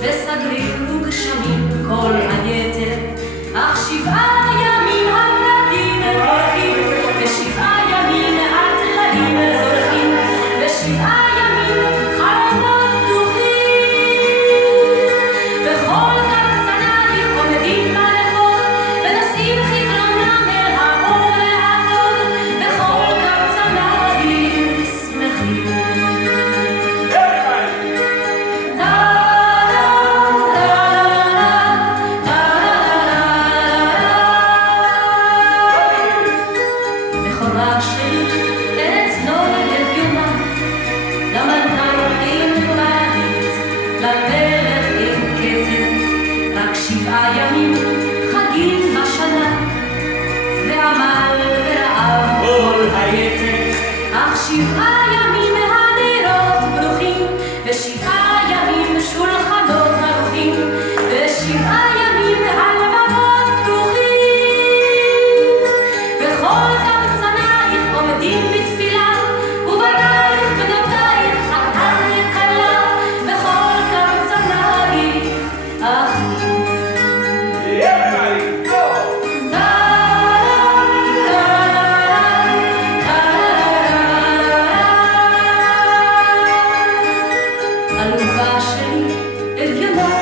וסגרים וגשמים כל היתר, אך 7 ימים הילדים הולכים, ו7 ימים הטללים זורחים, ו7 ימים חלומות פתוחים. וכל קבצנייך עומדים ברחוב, ונושאים חברונם אל האור והטוב, וכל קבצנייך שמחים. בכורה שלי ארץ לא אביונה, למלכה אין בית, למלך אין כתר, רק 7 ימים חגים בשנה, ועמל ורעב כל היתר, אך 7 ימים הנרות ברוכים, ו7 ימים שולחנות ערוכים, ו7 ימים הלבבות פתוחים. וכל קבצנייך עומדים בתפילה, ובנייך בנותייך חתן וכלה, וכל קבצנייך אחים. Everybody, go! אלובה שלי, אביונה